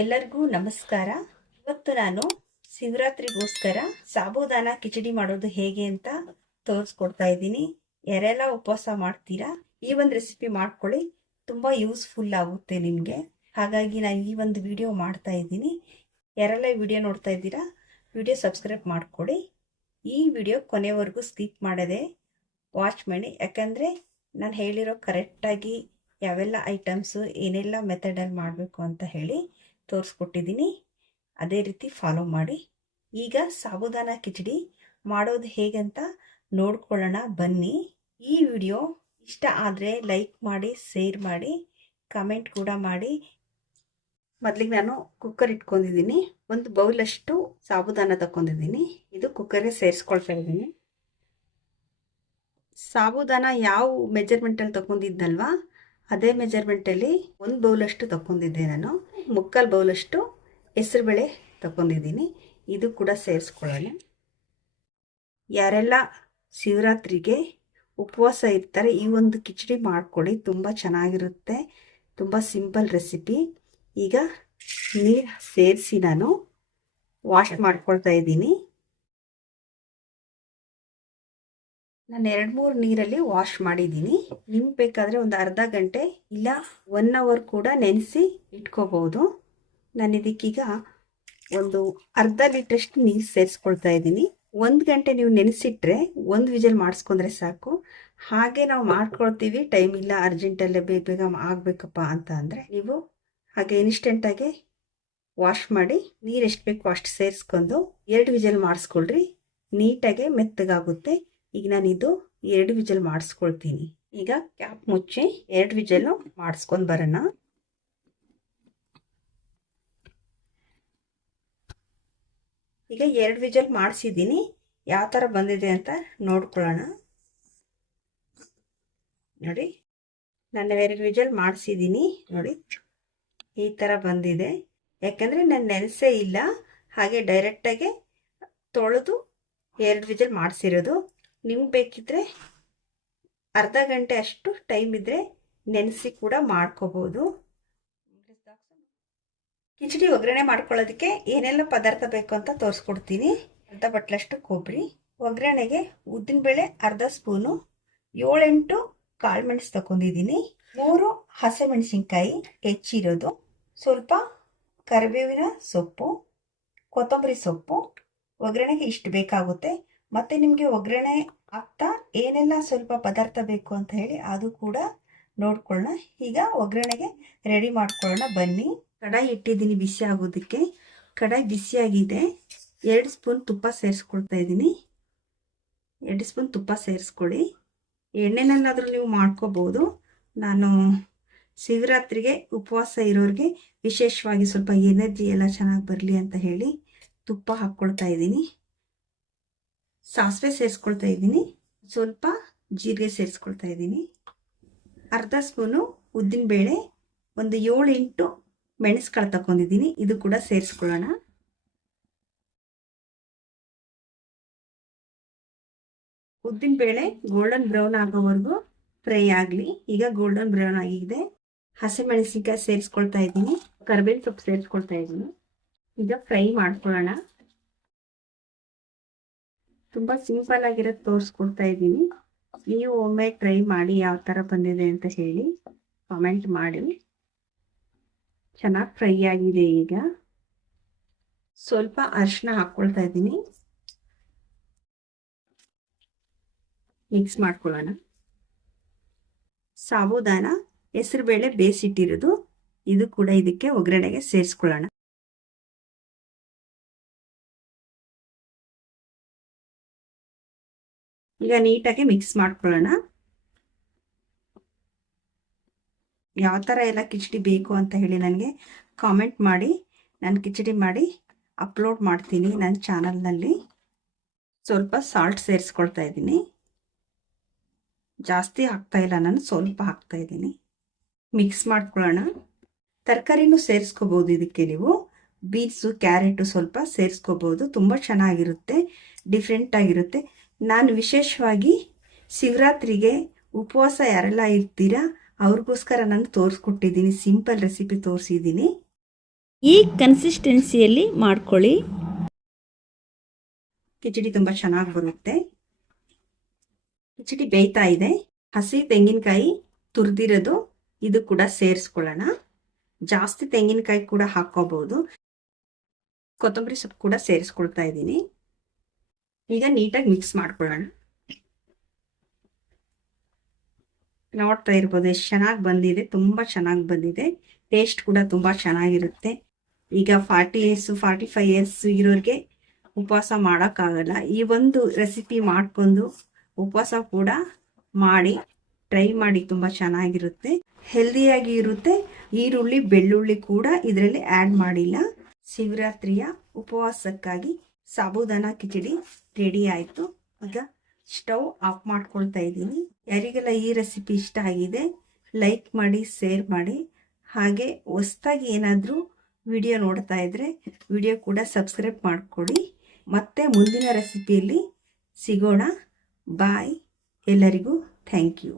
ಎಲ್ಲರಿಗೂ ನಮಸ್ಕಾರ. ಇವತ್ತು ನಾನು ಶಿವರಾತ್ರಿಗೋಸ್ಕರ ಸಾಬುದಾನ ಕಿಚಡಿ ಮಾಡೋದು ಹೇಗೆ ಅಂತ ತೋರಿಸ್ಕೊಡ್ತಾ ಇದ್ದೀನಿ. ಯಾರೆಲ್ಲ ಉಪವಾಸ ಮಾಡ್ತೀರಾ, ಈ ಒಂದು ರೆಸಿಪಿ ಮಾಡ್ಕೊಳ್ಳಿ. ತುಂಬ ಯೂಸ್ಫುಲ್ ಆಗುತ್ತೆ ನಿಮಗೆ. ಹಾಗಾಗಿ ನಾನು ಈ ಒಂದು ವಿಡಿಯೋ ಮಾಡ್ತಾ ಇದ್ದೀನಿ. ಯಾರೆಲ್ಲ ವಿಡಿಯೋ ನೋಡ್ತಾ ಇದ್ದೀರಾ ವಿಡಿಯೋ ಸಬ್ಸ್ಕ್ರೈಬ್ ಮಾಡ್ಕೊಳ್ಳಿ ಈ ವಿಡಿಯೋ ಕೊನೆವರೆಗೂ ಸ್ಕಿಪ್ ಮಾಡದೆ ವಾಚ್ ಮಾಡಿ. ಯಾಕಂದರೆ ನಾನು ಹೇಳಿರೋ ಕರೆಕ್ಟಾಗಿ ಯಾವೆಲ್ಲ ಐಟಮ್ಸು ಏನೆಲ್ಲ ಮೆಥಡಲ್ಲಿ ಮಾಡಬೇಕು ಅಂತ ಹೇಳಿ ತೋರಿಸ್ಕೊಟ್ಟಿದ್ದೀನಿ ಅದೇ ರೀತಿ ಫಾಲೋ ಮಾಡಿ. ಈಗ ಸಾಬುದಾನ ಕಿಚಡಿ ಮಾಡೋದು ಹೇಗಂತ ನೋಡ್ಕೊಳ್ಳೋಣ. ಬನ್ನಿ. ಈ ವಿಡಿಯೋ ಇಷ್ಟ ಆದರೆ ಲೈಕ್ ಮಾಡಿ ಶೇರ್ ಮಾಡಿ ಕಮೆಂಟ್ ಕೂಡ ಮಾಡಿ. ಮೊದಲಿಗೆ ನಾನು ಕುಕ್ಕರ್ ಇಟ್ಕೊಂಡಿದ್ದೀನಿ. ಒಂದು ಬೌಲಷ್ಟು ಸಾಬುದಾನ ತಗೊಂಡಿದ್ದೀನಿ ಇದು ಕುಕ್ಕರೇ ಸೇರಿಸ್ಕೊಳ್ತಾ ಇದ್ದೀನಿ. ಸಾಬುದಾನ ಯಾವ ಮೆಜರ್ಮೆಂಟಲ್ಲಿ ತಗೊಂಡಿದ್ನಲ್ವಾ ಅದೇ ಮೆಜರ್ಮೆಂಟಲ್ಲಿ ಒಂದು ಬೌಲಷ್ಟು ತಗೊಂಡಿದ್ದೆ ನಾನು. ಮುಕ್ಕಾಲು ಬೌಲಷ್ಟು ಹೆಸರುಬೇಳೆ ತಗೊಂಡಿದ್ದೀನಿ ಇದು ಕೂಡ ಸೇರಿಸ್ಕೊಳ್ಳೋಣ. ಯಾರೆಲ್ಲ ಶಿವರಾತ್ರಿಗೆ ಉಪವಾಸ ಇರ್ತಾರೆ, ಈ ಒಂದು ಕಿಚಡಿ ಮಾಡಿಕೊಳ್ಳಿ. ತುಂಬ ಚೆನ್ನಾಗಿರುತ್ತೆ. ತುಂಬ ಸಿಂಪಲ್ ರೆಸಿಪಿ. ಈಗ ನೀರು ಸೇರಿಸಿ ನಾನು ವಾಶ್ ಮಾಡ್ಕೊಳ್ತಾ ಇದ್ದೀನಿ. ನಾನು ಎರಡು ಮೂರು ನೀರಲ್ಲಿ ವಾಶ್ ಮಾಡಿದ್ದೀನಿ. ನಿಮ್ಗೆ ಬೇಕಾದರೆ ಒಂದು ಅರ್ಧ ಗಂಟೆ ಇಲ್ಲ ಒನ್ ಅವರ್ ಕೂಡ ನೆನೆಸಿ ಇಟ್ಕೋಬೋದು. ನಾನು ಇದಕ್ಕೀಗ ಒಂದು ಅರ್ಧ ಲೀಟ್ರಷ್ಟು ನೀರು ಸೇರಿಸ್ಕೊಳ್ತಾ ಇದ್ದೀನಿ. ಒಂದು ಗಂಟೆ ನೀವು ನೆನೆಸಿಟ್ರೆ ಒಂದು ವಿಜಲ್ ಮಾಡಿಸ್ಕೊಂಡ್ರೆ ಸಾಕು. ಹಾಗೆ ನಾವು ಮಾಡ್ಕೊಳ್ತೀವಿ, ಟೈಮ್ ಇಲ್ಲ ಅರ್ಜೆಂಟಲ್ಲೇ ಬೇಗ ಬೇಗ ಆಗಬೇಕಪ್ಪ ಅಂತ ಅಂದರೆ ನೀವು ಹಾಗೆ ಇನ್ಸ್ಟೆಂಟಾಗಿ ವಾಶ್ ಮಾಡಿ ನೀರು ಎಷ್ಟು ಬೇಕು ಅಷ್ಟು ಸೇರಿಸ್ಕೊಂಡು ಎರಡು ವಿಜಲ್ ಮಾಡಿಸ್ಕೊಳ್ರಿ. ನೀಟಾಗೆ ಮೆತ್ತಗಾಗುತ್ತೆ. ಈಗ ನಾನು ಇದು ಎರಡು ವಿಜಲ್ ಮಾಡಿಸ್ಕೊಳ್ತೀನಿ. ಈಗ ಕ್ಯಾಪ್ ಮುಚ್ಚಿ ಎರಡು ವಿಜಲ್ ಮಾಡಿಸ್ಕೊಂಡು ಬರೋಣ. ಈಗ ಎರಡು ವಿಜಲ್ ಮಾಡಿಸಿದ್ದೀನಿ. ಯಾವ ಥರ ಬಂದಿದೆ ಅಂತ ನೋಡ್ಕೊಳ್ಳೋಣ. ನೋಡಿ, ನಾನು ಎರಡು ವಿಜಲ್ ಮಾಡಿಸಿದ್ದೀನಿ. ನೋಡಿ, ಈ ಥರ ಬಂದಿದೆ. ಯಾಕಂದರೆ ನಾನು ನೆನೆಸೇ ಇಲ್ಲ. ಹಾಗೆ ಡೈರೆಕ್ಟಾಗೆ ತೊಳೆದು ಎರಡು ವಿಜಲ್ ಮಾಡಿಸಿರೋದು. ನಿಮ್ಗೆ ಬೇಕಿದ್ರೆ ಅರ್ಧ ಗಂಟೆ ಅಷ್ಟು ಟೈಮ್ ಇದ್ದರೆ ನೆನೆಸಿ ಕೂಡ ಮಾಡ್ಕೋಬೋದು. ಕಿಚಡಿ ಒಗ್ಗರಣೆ ಮಾಡ್ಕೊಳ್ಳೋದಕ್ಕೆ ಏನೆಲ್ಲ ಪದಾರ್ಥ ಬೇಕು ಅಂತ ತೋರಿಸ್ಕೊಡ್ತೀನಿ. ಅರ್ಧ ಬಟ್ಲಷ್ಟು ಕೊಬ್ಬರಿ, ಒಗ್ಗರಣೆಗೆ ಉದ್ದಿನಬೇಳೆ ಅರ್ಧ ಸ್ಪೂನು, ಏಳೆಂಟು ಕಾಳು ಮೆಣಸು ತಗೊಂಡಿದ್ದೀನಿ ಮೂರು ಹಸಿಮೆಣಸಿನ್ಕಾಯಿ ಹೆಚ್ಚಿರೋದು, ಸ್ವಲ್ಪ ಕರಿಬೇವಿನ ಸೊಪ್ಪು, ಕೊತ್ತಂಬರಿ ಸೊಪ್ಪು, ಒಗ್ಗರಣೆಗೆ ಇಷ್ಟು ಬೇಕಾಗುತ್ತೆ. ಮತ್ತೆ ನಿಮಗೆ ಒಗ್ಗರಣೆ ಆಗ್ತಾ ಏನೆಲ್ಲ ಸ್ವಲ್ಪ ಪದಾರ್ಥ ಬೇಕು ಅಂತ ಹೇಳಿ ಅದು ಕೂಡ ನೋಡ್ಕೊಳ್ಳೋಣ. ಈಗ ಒಗ್ಗರಣೆಗೆ ರೆಡಿ ಮಾಡ್ಕೊಳ್ಳೋಣ. ಬನ್ನಿ. ಕಡಾಯಿ ಇಟ್ಟಿದ್ದೀನಿ ಬಿಸಿ ಆಗೋದಕ್ಕೆ. ಕಡಾಯಿ ಬಿಸಿಯಾಗಿದೆ ಎರಡು ಸ್ಪೂನ್ ತುಪ್ಪ ಸೇರಿಸ್ಕೊಳ್ತಾ ಇದ್ದೀನಿ. ಎರಡು ಸ್ಪೂನ್ ತುಪ್ಪ ಸೇರಿಸ್ಕೊಳ್ಳಿ. ಎಣ್ಣೆನಲ್ಲಾದರೂ ನೀವು ಮಾಡ್ಕೋಬೋದು. ನಾನು ಶಿವರಾತ್ರಿಗೆ ಉಪವಾಸ ಇರೋರಿಗೆ ವಿಶೇಷವಾಗಿ ಸ್ವಲ್ಪ ಎನರ್ಜಿ ಎಲ್ಲ ಚೆನ್ನಾಗಿ ಬರಲಿ ಅಂತ ಹೇಳಿ ತುಪ್ಪ ಹಾಕ್ಕೊಳ್ತಾ ಇದ್ದೀನಿ. ಸಾಸಿವೆ ಸೇರಿಸ್ಕೊಳ್ತಾ ಇದ್ದೀನಿ. ಸ್ವಲ್ಪ ಜೀರಿಗೆ ಸೇರಿಸ್ಕೊಳ್ತಾ ಇದ್ದೀನಿ. ಅರ್ಧ ಸ್ಪೂನು ಉದ್ದಿನಬೇಳೆ, ಒಂದು ಏಳು ಎಂಟು ಮೆಣಸುಕಾಳು ತಗೊಂಡಿದ್ದೀನಿ ಇದು ಕೂಡ ಸೇರಿಸ್ಕೊಳ್ಳೋಣ. ಉದ್ದಿನಬೇಳೆ ಗೋಲ್ಡನ್ ಬ್ರೌನ್ ಆಗೋವರೆಗೂ ಫ್ರೈ ಆಗಲಿ. ಈಗ ಗೋಲ್ಡನ್ ಬ್ರೌನ್ ಆಗಿದೆ. ಹಸಿಮೆಣಸಿನ್ಕಾಯಿ ಸೇರಿಸ್ಕೊಳ್ತಾ ಇದ್ದೀನಿ. ಕರ್ಬೇವಿನ ಸೊಪ್ಪು ಸೇರಿಸ್ಕೊಳ್ತಾ ಇದ್ದೀನಿ. ಈಗ ಫ್ರೈ ಮಾಡ್ಕೊಳ್ಳೋಣ. ತುಂಬ ಸಿಂಪಲ್ ಆಗಿರೋದು ತೋರಿಸ್ಕೊಡ್ತಾ ಇದ್ದೀನಿ. ನೀವು ಒಮ್ಮೆ ಟ್ರೈ ಮಾಡಿ ಯಾವ ಥರ ಬಂದಿದೆ ಅಂತ ಹೇಳಿ ಕಾಮೆಂಟ್ ಮಾಡಿ. ಚೆನ್ನಾಗಿ ಫ್ರೈ ಆಗಿದೆ ಈಗ. ಸ್ವಲ್ಪ ಅರಿಶಿನ ಹಾಕ್ಕೊಳ್ತಾ ಇದ್ದೀನಿ. ಮಿಕ್ಸ್ ಮಾಡ್ಕೊಳ್ಳೋಣ. ಸಾಬುದಾನ ಹೆಸರುಬೇಳೆ ಬೇಯಿಸಿಟ್ಟಿರೋದು. ಇದು ಕೂಡ ಇದಕ್ಕೆ ಒಗ್ಗರಣೆಗೆ ಸೇರಿಸ್ಕೊಳ್ಳೋಣ. ಈಗ ನೀಟಾಗಿ ಮಿಕ್ಸ್ ಮಾಡ್ಕೊಳ್ಳೋಣ. ಯಾವ ಥರ ಎಲ್ಲ ಕಿಚಡಿ ಬೇಕು ಅಂತ ಹೇಳಿ ನನಗೆ ಕಾಮೆಂಟ್ ಮಾಡಿ, ನಾನು ಕಿಚಡಿ ಮಾಡಿ ಅಪ್ಲೋಡ್ ಮಾಡ್ತೀನಿ ನನ್ನ ಚಾನಲ್ನಲ್ಲಿ. ಸ್ವಲ್ಪ ಸಾಲ್ಟ್ ಸೇರಿಸ್ಕೊಳ್ತಾ ಇದ್ದೀನಿ. ಜಾಸ್ತಿ ಹಾಕ್ತಾ ಇಲ್ಲ ನಾನು, ಸ್ವಲ್ಪ ಹಾಕ್ತಾ ಇದ್ದೀನಿ. ಮಿಕ್ಸ್ ಮಾಡ್ಕೊಳ್ಳೋಣ. ತರಕಾರಿನೂ ಸೇರಿಸ್ಕೋಬೋದು ಇದಕ್ಕೆ ನೀವು. ಬೀನ್ಸು ಕ್ಯಾರೆಟು ಸ್ವಲ್ಪ ಸೇರಿಸ್ಕೋಬೋದು. ತುಂಬ ಚೆನ್ನಾಗಿರುತ್ತೆ ಡಿಫ್ರೆಂಟ್ ಆಗಿರುತ್ತೆ. ನಾನು ವಿಶೇಷವಾಗಿ ಶಿವರಾತ್ರಿಗೆ ಉಪವಾಸ ಯಾರೆಲ್ಲ ಇರ್ತೀರಾ ಅವ್ರಿಗೋಸ್ಕರ ನಾನು ತೋರಿಸ್ಕೊಟ್ಟಿದ್ದೀನಿ ಸಿಂಪಲ್ ರೆಸಿಪಿ ತೋರಿಸಿದ್ದೀನಿ. ಈ ಕನ್ಸಿಸ್ಟೆನ್ಸಿಯಲ್ಲಿ ಮಾಡ್ಕೊಳ್ಳಿ. ಕಿಚಡಿ ತುಂಬ ಚೆನ್ನಾಗಿ ಬರುತ್ತೆ. ಕಿಚಡಿ ಬೇಯ್ತಾ ಇದೆ. ಹಸಿ ತೆಂಗಿನಕಾಯಿ ತುರಿದಿರೋದು ಇದು ಕೂಡ ಸೇರಿಸ್ಕೊಳ್ಳೋಣ. ಜಾಸ್ತಿ ತೆಂಗಿನಕಾಯಿ ಕೂಡ ಹಾಕೋಬಹುದು ಕೊತ್ತಂಬರಿ ಸೊಪ್ಪು ಕೂಡ ಸೇರಿಸ್ಕೊಳ್ತಾ ಇದ್ದೀನಿ. ಈಗ ನೀಟಾಗಿ ಮಿಕ್ಸ್ ಮಾಡ್ಕೊಳ್ಳೋಣ. ನೋಡ್ತಾ ಇರ್ಬೋದು, ಎಷ್ಟು ಚೆನ್ನಾಗಿ ಬಂದಿದೆ, ತುಂಬ ಚೆನ್ನಾಗಿ ಬಂದಿದೆ. ಟೇಸ್ಟ್ ಕೂಡ ತುಂಬ ಚೆನ್ನಾಗಿರುತ್ತೆ. ಈಗ forty years forty five years ಇರೋರಿಗೆ ಉಪವಾಸ ಮಾಡೋಕ್ಕಾಗಲ್ಲ. ಈ ಒಂದು ರೆಸಿಪಿ ಮಾಡ್ಕೊಂಡು ಉಪವಾಸ ಕೂಡ ಮಾಡಿ ಟ್ರೈ ಮಾಡಿ ತುಂಬ ಚೆನ್ನಾಗಿರುತ್ತೆ. ಹೆಲ್ದಿಯಾಗಿ ಇರುತ್ತೆ. ಈರುಳ್ಳಿ, ಬೆಳ್ಳುಳ್ಳಿ ಕೂಡ ಇದರಲ್ಲಿ ಆ್ಯಡ್ ಮಾಡಿಲ್ಲ. ಶಿವರಾತ್ರಿಯ ಉಪವಾಸಕ್ಕಾಗಿ ಸಾಬುದಾನ ಕಿಚಡಿ ರೆಡಿ ಆಯಿತು. ಈಗ ಸ್ಟವ್ ಆಫ್ ಮಾಡ್ಕೊಳ್ತಾ ಇದ್ದೀನಿ. ಯಾರಿಗೆಲ್ಲ ಈ ರೆಸಿಪಿ ಇಷ್ಟ ಆಗಿದೆ, ಲೈಕ್ ಮಾಡಿ, ಶೇರ್ ಮಾಡಿ. ಹಾಗೆ ಹೊಸ್ದಾಗಿ ಏನಾದರೂ ವಿಡಿಯೋ ನೋಡ್ತಾ ಇದ್ದರೆ ವಿಡಿಯೋ ಕೂಡ ಸಬ್ಸ್ಕ್ರೈಬ್ ಮಾಡಿಕೊಡಿ. ಮತ್ತೆ ಮುಂದಿನ ರೆಸಿಪಿಯಲ್ಲಿ ಸಿಗೋಣ. ಬಾಯ್. ಎಲ್ಲರಿಗೂ ಥ್ಯಾಂಕ್ ಯು.